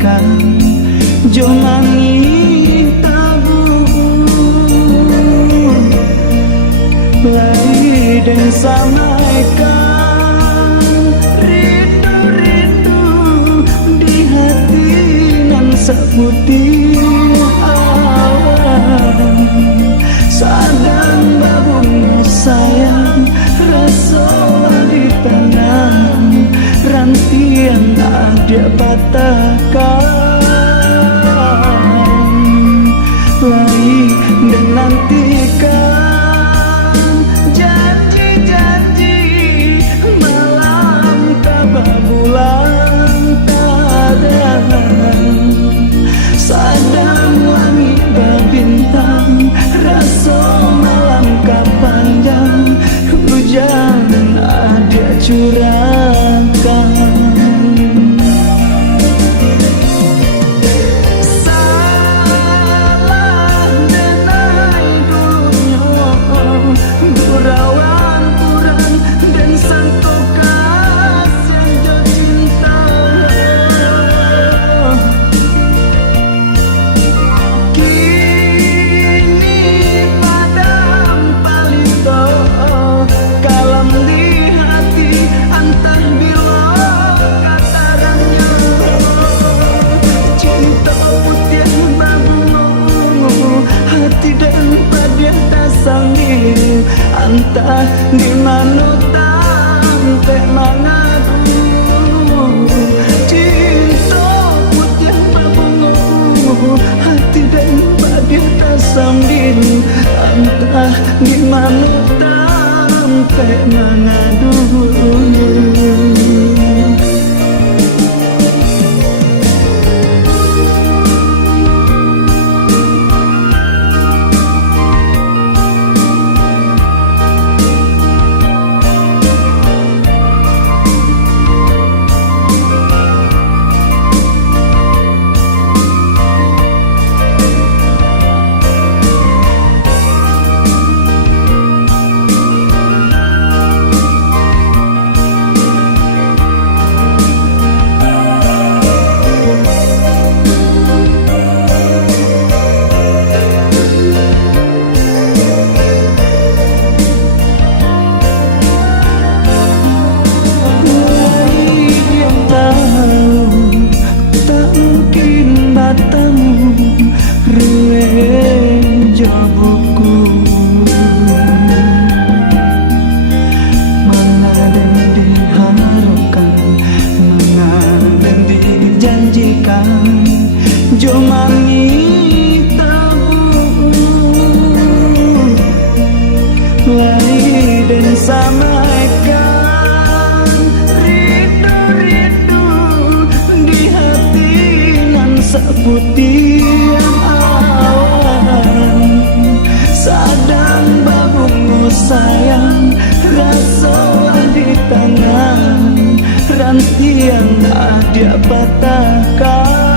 janjikan jomangi tabu lai dan samaikan rindu-rindu di hati nan seputih awan sadang babung sayang rasa di tanah rantian ada patahkan lai dan nantikan janji-janji malam kababulan kadang sadang langit berbintang rasa malam kapanjang hujan ada curahkan salah denai dulunya gurauan kurang dan santokas yang jauh cinta kini padam palito kalam di hati antah bila katarannya cinta putih babungu hati dan padiah tasamil antah di manutan teh mangadu cinta putih babungu hati dan padiah tasamil antah di manutan teh mangadu jomangi tabu lai dan samaikan rindu-rindu di hati nan seputih awan sadang babungu sayang rasa di tangan rantian ada patahkan